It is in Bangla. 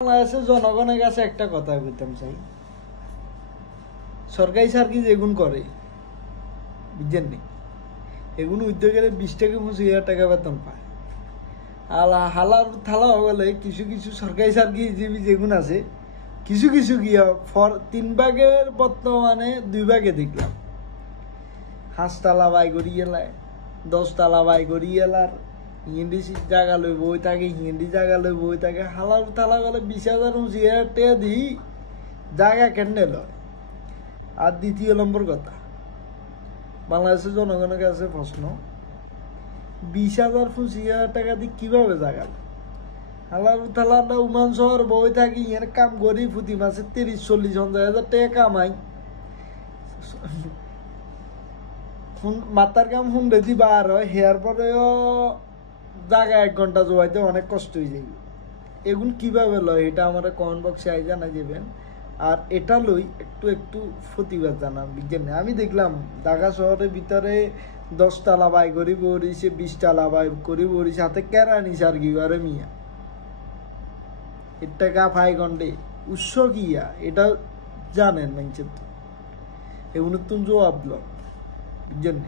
বাংলাদেশের জনগণের কাছে একটা কথা বলতাম চাই, সরকারি সার্ভিস এগুন করে বুঝছেন নি, এগুন উদ্যোগের 20 থেকে 25,000 টাকা বেতন পায়। হালার থালা হলে কিছু কিছু সরকারি সার্ভিস যেগুন আছে কিছু কিছু গিয়া 3 ভাগের বর্তমানে 2 ভাগে দেখলাম 5 তালা বাই করি এলায় 10 তালা বাই করি এলার হিন্দি জায়গা লই বই থাকে, হিন্দি জায়গা লই বই থাকে। হালার থালা গেলে 20,000 25,000 টাকা দিই জায়গা কেন্দ্রে লয়। আর দ্বিতীয় নম্বর কথা, বাংলাদেশের জনগণের কাছে প্রশ্ন, 20,000 25,000 টাকা দিয়ে কীভাবে জায়গা লয়? হালার থালাটা উমান শহর বই থাকি এর কাম করি প্রতি মাসে 30-40-50,000 টাকা কামাই, মাথার কাম হুন্ডে দি বার হয়, হেয়ার পরেও জায়গা 1 ঘন্টা জোয়াইতে অনেক কষ্ট হয়ে যায়। এগুন কিভাবে লয় এটা আমার কমেন্ট বক্সে আই জানা যাবেন। আর এটা লই একটু একটু প্রতিবাদ জানান বুঝছেন। আমি দেখলাম ঢাকা শহরের ভিতরে 10 তালা বাই করি বরিছে, 20 তালা বাই করি বরিছে, হাতে কেরানি সার কি করে মিয়া, এর টাকা 5 ঘন্টে উৎস কিয়া এটা জানেন মানুষের তো, এগুলো তুমি জবাব লো বুঝছেন।